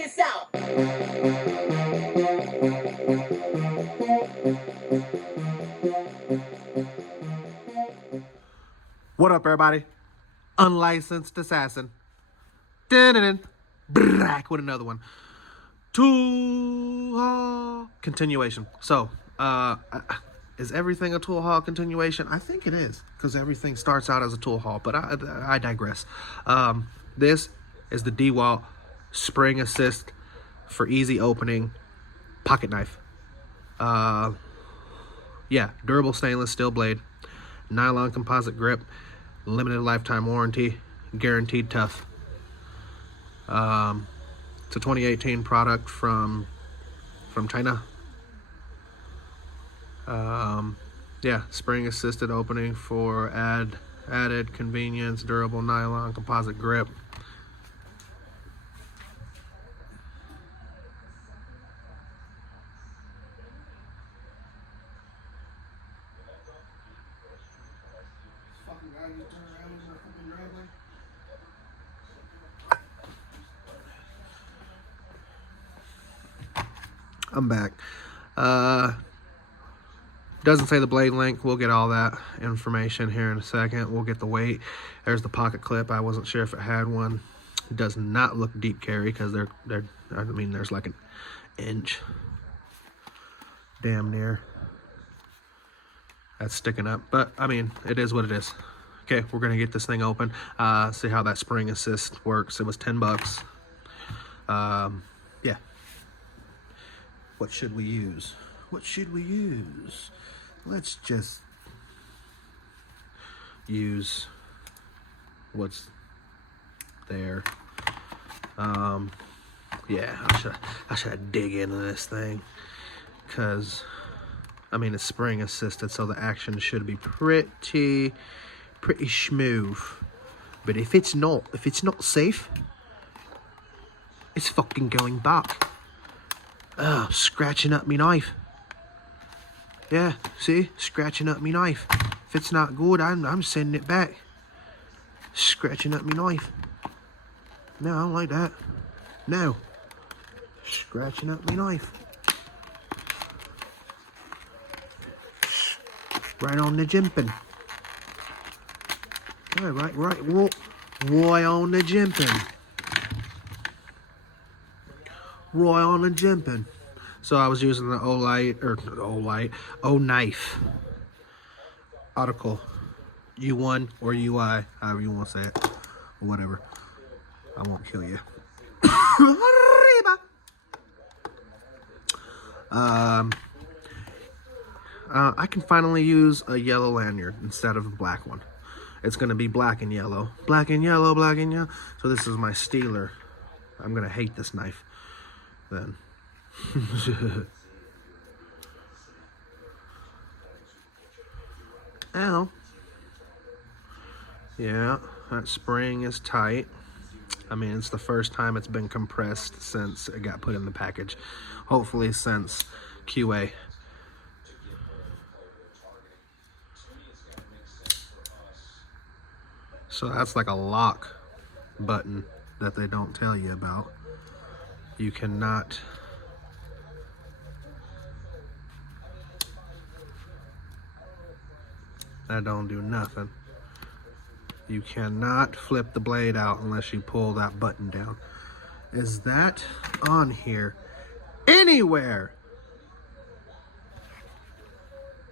this out. What up, everybody? Unlicensed assassin. Dun-dun-dun. Back with another one. Tool haul continuation. So, is everything a tool haul continuation? I think it is, because everything starts out as a tool haul, but I digress. This is the Dewalt spring assist for easy opening pocket knife. Yeah, durable stainless steel blade, nylon composite grip, limited lifetime warranty, guaranteed tough. It's a 2018 product from China. Yeah, spring assisted opening for added convenience, durable nylon composite grip. I'm back. Doesn't say the blade length. We'll get all that information here in a second. We'll get the weight. There's the pocket clip. I wasn't sure if it had one. It does not look deep carry, because there's like an inch, damn near, that's sticking up. But I mean, it is what it is. Okay, we're gonna get this thing open. See how that spring assist works. It was $10. Yeah. What should we use? What should we use? Let's just use what's there. Yeah, I should dig into this thing, because I mean, it's spring assisted, so the action should be pretty smooth. But if it's not safe, it's fucking going back. Scratching up me knife. Yeah, see? Scratching up me knife. If it's not good, I'm sending it back. Scratching up me knife. No, I don't like that. No. Scratching up me knife. Right on the jimping. Right. Roy on the jimping. Roy on the jimping. So I was using the O knife article U1 or UI, however you want to say it, or whatever. I won't kill you. I can finally use a yellow lanyard instead of a black one. It's gonna be black and yellow. Black and yellow. So this is my Steeler. I'm gonna hate this knife then. Ow. Yeah, that spring is tight. I mean, it's the first time it's been compressed since it got put in the package. Hopefully since QA. So that's like a lock button that they don't tell you about. You cannot that don't do nothing. You cannot flip the blade out unless you pull that button down. Is that on here anywhere?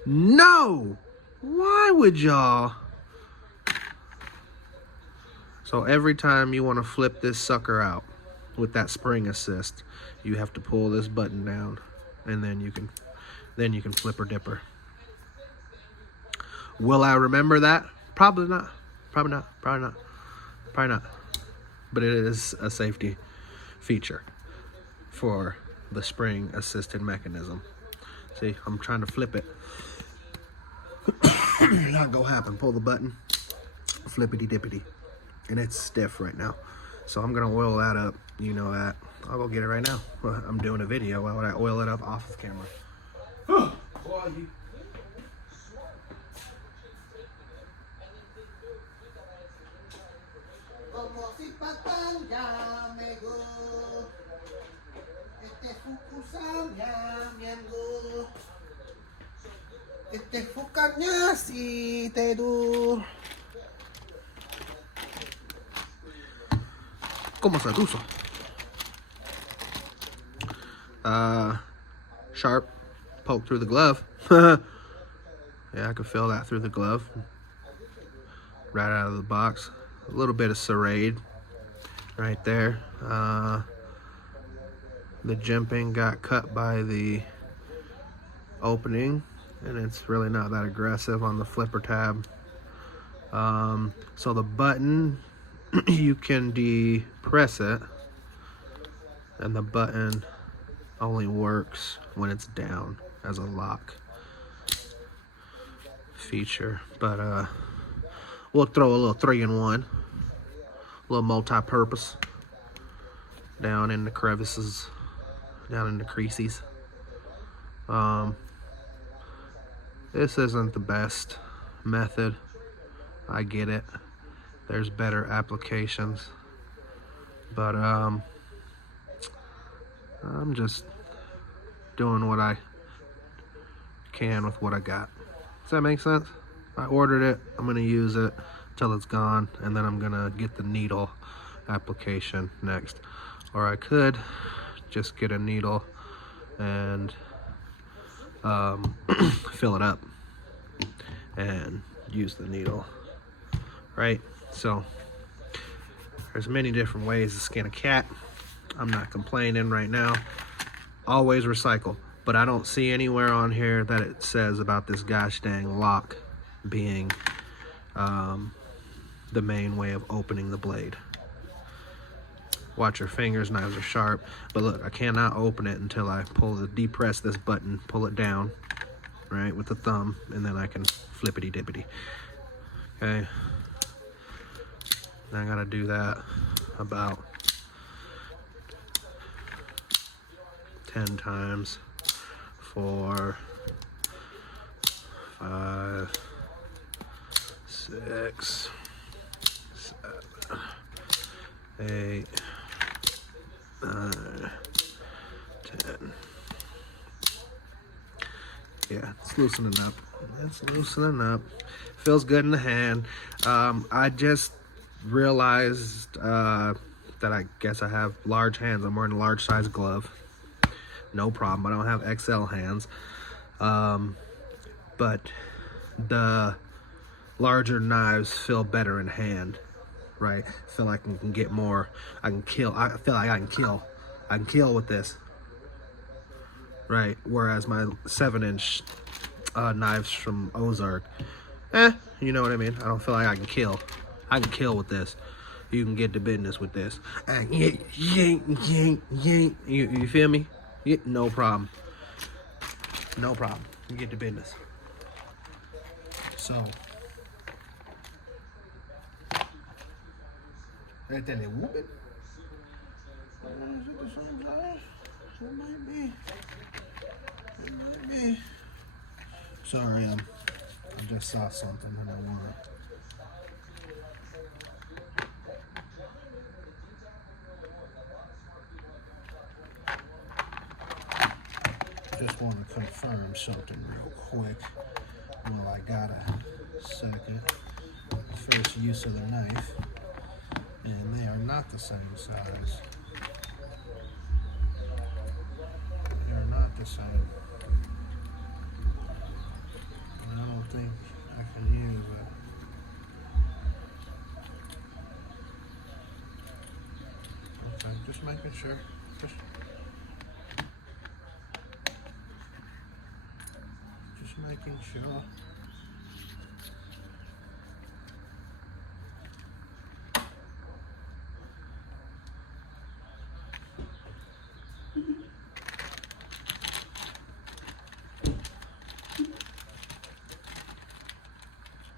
No! Why would y'all? So every time you want to flip this sucker out with that spring assist, you have to pull this button down, and then you can flip or dipper. Will I remember that? Probably not. Probably not. But it is a safety feature for the spring assisted mechanism. See, I'm trying to flip it. Not gonna happen. Pull the button, flippity dippity, and it's stiff right now. So I'm gonna oil that up. You know that. I'll go get it right now. I'm doing a video. Why would I oil it up off of camera? ¿Cómo se puso? Sharp poke through the glove. Yeah, I can feel that through the glove. Right out of the box. A little bit of serrade right there. The jimping got cut by the opening, and it's really not that aggressive on the flipper tab. So the button, you can depress it, and the button only works when it's down as a lock feature. But we'll throw a little 3-in-1, a little multi-purpose down in the crevices, down in the creases. This isn't the best method. I get it. There's better applications. But I'm just doing what I can with what I got. Does that make sense? I ordered it. I'm going to use it till it's gone, and then I'm going to get the needle application next. Or I could just get a needle and fill it up and use the needle, right? So there's many different ways to skin a cat. I'm not complaining right now. Always recycle, but I don't see anywhere on here that it says about this gosh dang lock being the main way of opening the blade. Watch your fingers, knives are sharp, but look, I cannot open it until I depress this button, pull it down, right, with the thumb, and then I can flippity dippity. Okay, I gotta do that about 10 times. 4, 5, 6, 7, 8, 9, 10. Yeah, it's loosening up. It's loosening up. Feels good in the hand. I just realized that I guess I have large hands. I'm wearing a large size glove. No problem. I don't have XL hands. But the larger knives feel better in hand. Right? I feel like I can get more. I can kill. I feel like I can kill. I can kill with this. Right? Whereas my 7-inch knives from Ozark, you know what I mean? I don't feel like I can kill. I can kill with this. You can get to business with this. Yank, yank, yank. You feel me? Yeah, no problem. No problem. You get to business. So. Right there, they whooping. Is it the same size? It might be. It might be. Sorry, I just saw something and I want to confirm something real quick. Well, I got a second. First use of the knife. And they are not the same size. They are not the same. And I don't think I can use it. Okay, just making sure. Just making sure.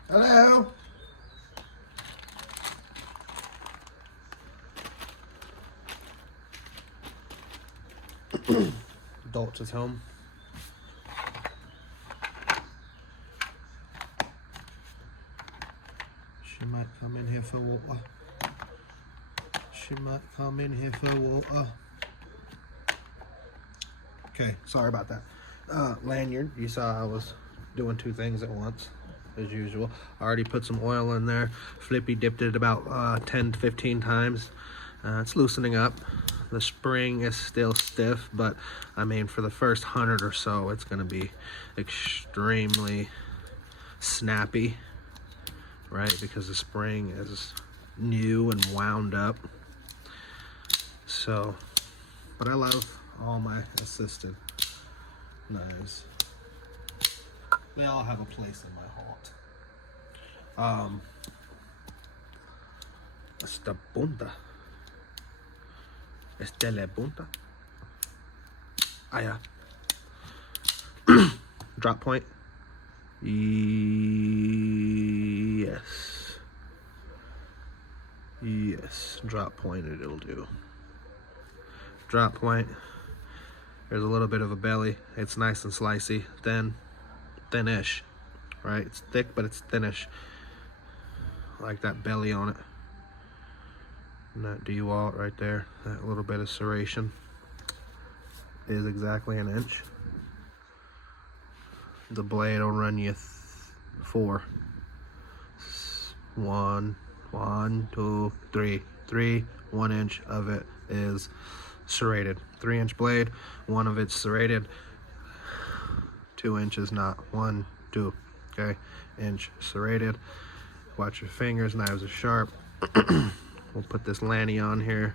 Hello? Dewalt is home. She might come in here for water. She might come in here for water. Okay, sorry about that. Lanyard, you saw I was doing two things at once, as usual. I already put some oil in there. Flippy dipped it about 10 to 15 times. It's loosening up. The spring is still stiff, but I mean, for the first 100 or so, it's going to be extremely snappy, right? Because the spring is new and wound up. So, but I love all my assisted knives. They all have a place in my heart. Esta punta. Esta la punta. Ah, yeah. Drop point. Yes. Yes. Drop pointed, it'll do. Drop point. There's a little bit of a belly. It's nice and slicey. Thin-ish. Right? It's thick, but it's thinnish. I like that belly on it. And that Dewalt right there. That little bit of serration is exactly an inch. The blade will run you 4. 1, 2, 3. 1 inch of it is serrated. 3-inch blade, 1 of it's serrated. 2 inches not. 1, 2. Okay, inch serrated. Watch your fingers. Knives are sharp. We'll put this Lanny on here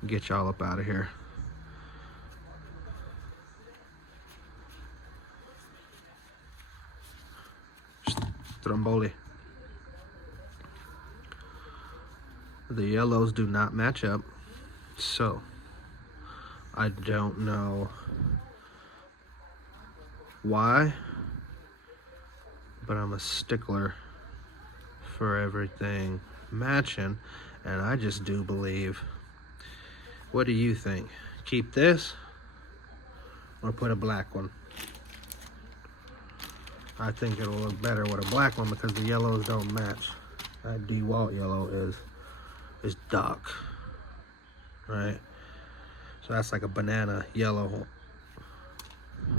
and get y'all up out of here. Stromboli. The yellows do not match up, so I don't know why, but I'm a stickler for everything matching, and I just do believe. What do you think? Keep this or put a black one? I think it'll look better with a black one because the yellows don't match. That Dewalt yellow is dark, right? So that's like a banana yellow,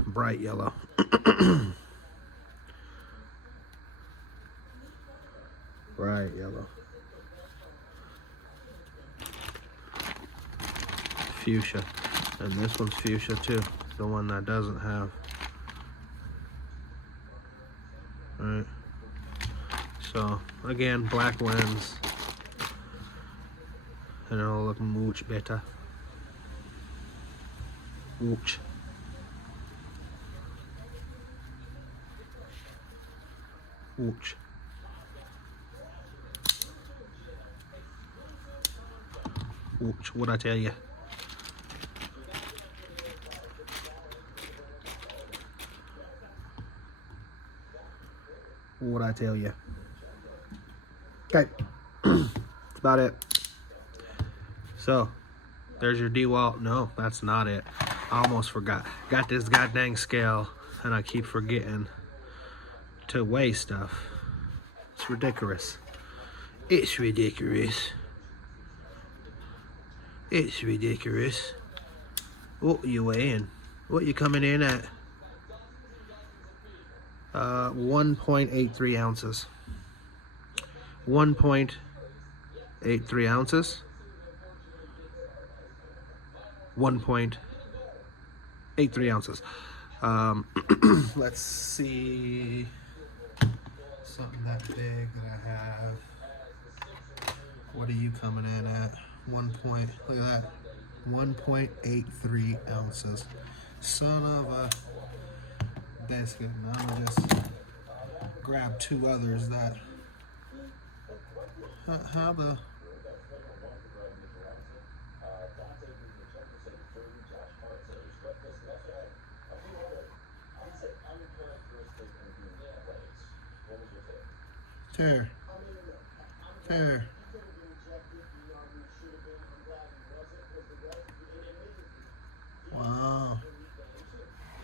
bright yellow. Bright yellow. Fuchsia. And this one's fuchsia too, the one that doesn't have. Right. So again, black wins, and it'll look much better. Much. Much. Much. What'd I tell you? What'd I tell you? Okay. That's about it. So, there's your Dewalt. No, that's not it. I almost forgot. Got this goddamn scale, and I keep forgetting to weigh stuff. It's ridiculous. It's ridiculous. It's ridiculous. What are you weighing? What you coming in at? 1.83 ounces. 1.83 ounces. 1.83 ounces. Let's see. Something that big that I have. What are you coming in at? Look at that. 1.83 ounces. Son of a biscuit. And I'm gonna just grab 2 others that. How the. Tear. Wow.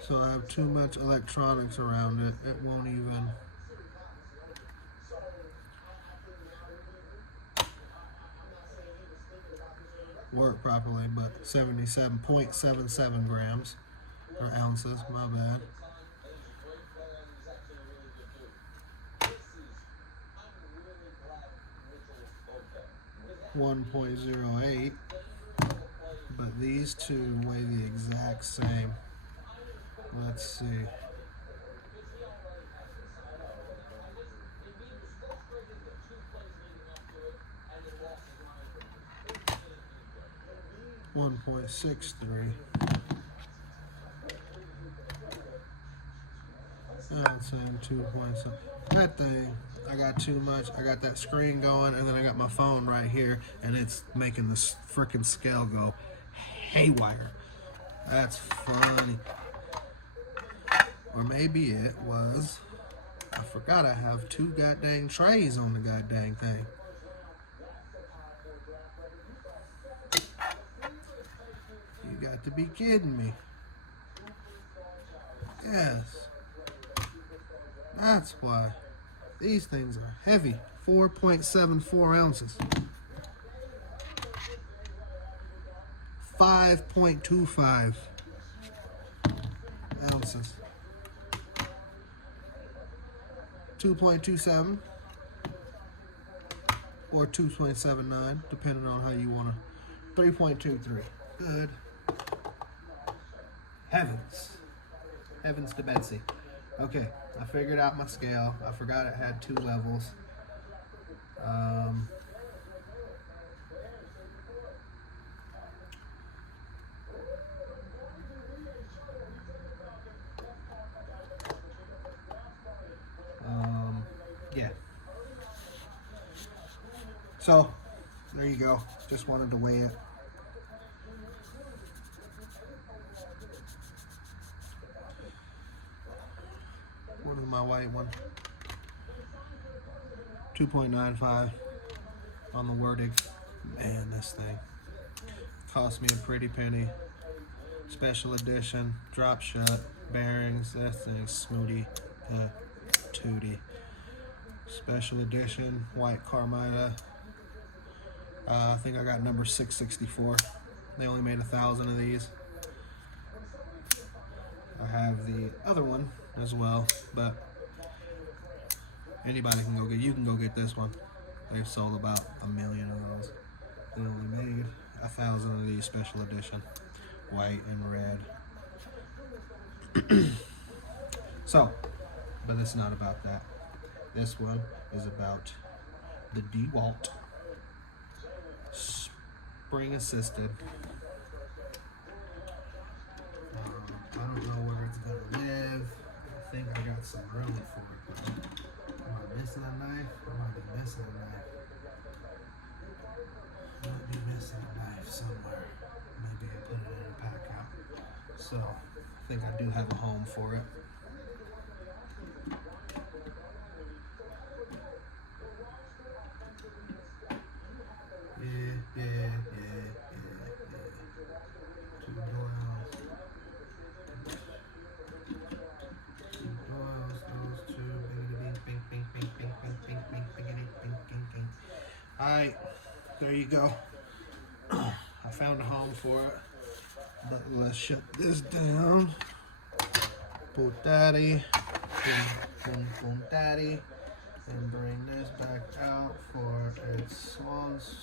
So I have too much electronics around it. It won't even. Work properly, but 77.77 grams. Or ounces, my bad. .08, but these two weigh the exact same. Let's see. .63. That's saying 2.7. That thing, I got too much. I got that screen going, and then I got my phone right here, and it's making this freaking scale go haywire. That's funny. Or maybe it was, I forgot I have 2 goddamn trays on the goddamn thing. You got to be kidding me. Yes. That's why. These things are heavy. 4.74 ounces. 5.25 ounces. 2.27 or 2.79, depending on how you want to. 3.23. Good heavens. Heavens to Betsy. Okay, I figured out my scale. I forgot it had 2 levels. Yeah. So, there you go. Just wanted to weigh it. What is my white one? 2.95 on the wording. Man, this thing cost me a pretty penny. Special edition, drop shut, bearings. That thing's smoothie tootie. Special edition, white Carmina. I think I got number 664. They only made 1,000 of these. I have the other one as well, but anybody can go get. You can go get this one. They've sold about 1 million of those. They only made 1,000 of these special edition, white and red. So, but it's not about that. This one is about the Dewalt spring assisted. I don't know where it's gonna live. I think I got some room for it. Am I missing a knife? I might be missing a knife. I might be missing a knife somewhere. Maybe I put it in a pack out. So I think I do have a home for it. Yeah. 2 doors. 2 doors, those 2. Bing. Alright, there you go. I found a home for it. But let's shut this down. Put daddy. Boom, daddy. And bring this back out for its swan song.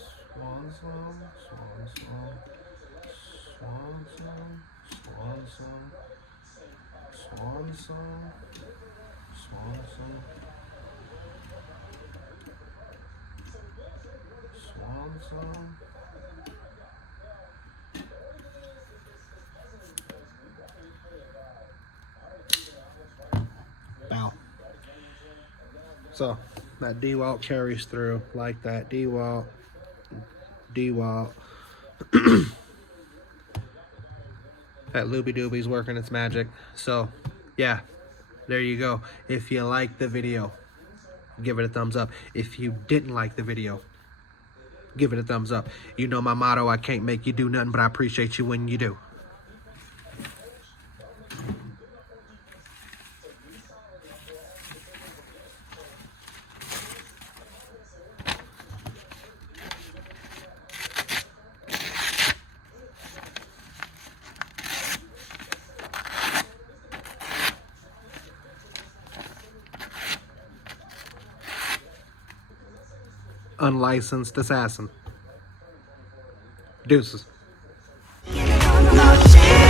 Bow. So that Dewalt carries through like that. Dewalt. That Looby Dooby's working its magic. So yeah, there you go. If you liked the video, give it a thumbs up. If you didn't like the video, give it a thumbs up. You know my motto, I can't make you do nothing, but I appreciate you when you do. unlicensed assassin. Deuces. Get it on the